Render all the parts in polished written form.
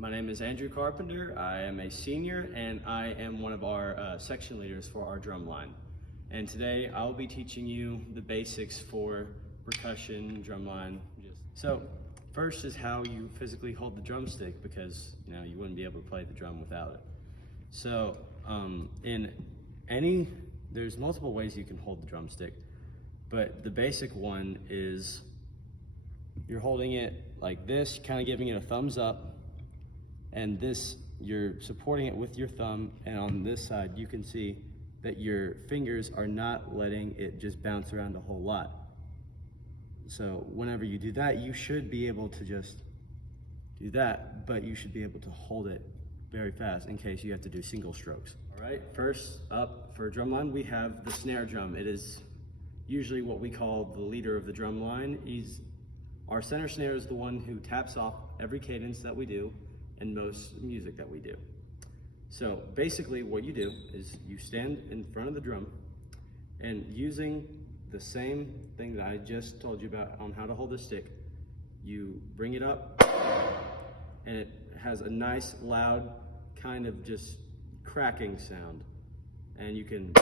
My name is Andrew Carpenter. I am a senior and I am one of our section leaders for our drum line. And today I'll be teaching you the basics for percussion, drum line. So first is how you physically hold the drumstick, because you wouldn't be able to play the drum without it. So there's multiple ways you can hold the drumstick, but the basic one is you're holding it like this, kind of giving it a thumbs up, and this, you're supporting it with your thumb, and on this side you can see that your fingers are not letting it just bounce around a whole lot. So whenever you do that, you should be able to just do that, but you should be able to hold it very fast in case you have to do single strokes. All right, first up for drumline, we have the snare drum. It is usually what we call the leader of the drum line. Our center snare is the one who taps off every cadence that we do and most music that we do. So basically what you do is you stand in front of the drum, and using the same thing that I just told you about on how to hold the stick, you bring it up, and it has a nice loud kind of just cracking sound, and you can,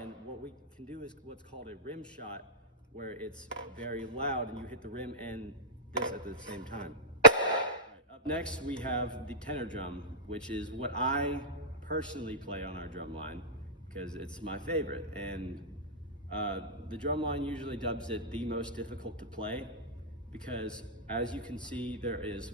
and what we can do is what's called a rim shot, where it's very loud and you hit the rim and this at the same time. Up next we have the tenor drum, which is what I personally play on our drum line because it's my favorite, and the drum line usually dubs it the most difficult to play because, as you can see, there is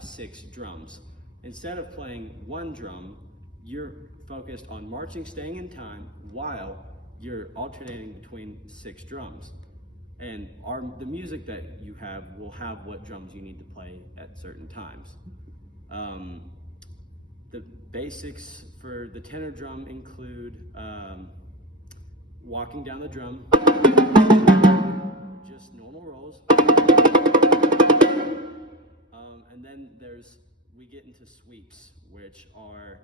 6 drums. Instead of playing one drum, you're focused on marching, staying in time, while you're alternating between 6 drums. And the music that you have will have what drums you need to play at certain times. The basics for the tenor drum include walking down the drum, just normal rolls, and then we get into sweeps, which are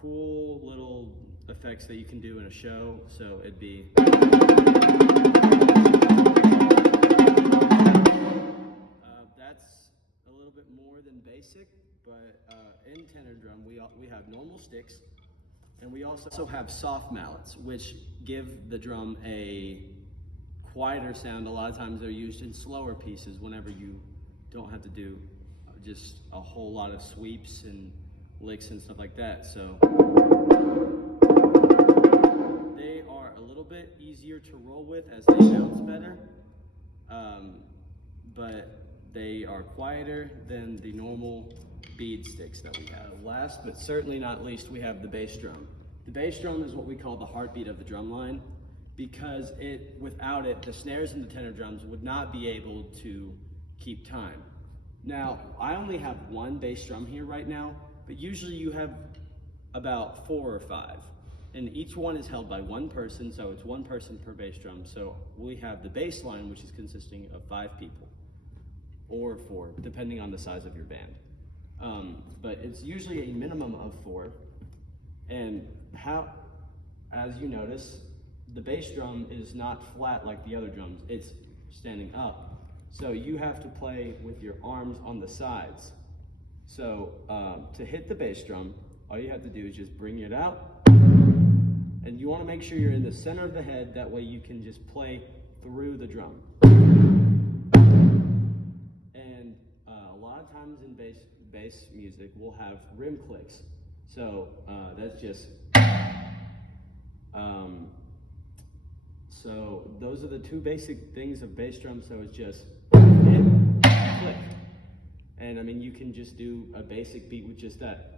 cool little effects that you can do in a show. So it'd be that's a little bit more than basic, but in tenor drum we have normal sticks, and we also have soft mallets, which give the drum a quieter sound. A lot of times they're used in slower pieces whenever you don't have to do just a whole lot of sweeps and licks and stuff like that. So they are a little bit easier to roll with as they bounce better, but they are quieter than the normal bead sticks that we have. Last but certainly not least, we have the bass drum. The bass drum is what we call the heartbeat of the drum line, because without it, the snares and the tenor drums would not be able to keep time. Now, I only have one bass drum here right now, but usually you have about 4 or 5, and each one is held by one person, so it's one person per bass drum. So we have the bass line, which is consisting of 5 people, or 4, depending on the size of your band. But it's usually a minimum of 4, and as you notice, the bass drum is not flat like the other drums, it's standing up. So you have to play with your arms on the sides. So to hit the bass drum, all you have to do is just bring it out, and you want to make sure you're in the center of the head, that way you can just play through the drum. And a lot of times in bass music we'll have rim clicks. So that's just so those are the 2 basic things of bass drum. So it's just hit, click. And I mean, you can just do a basic beat with just that.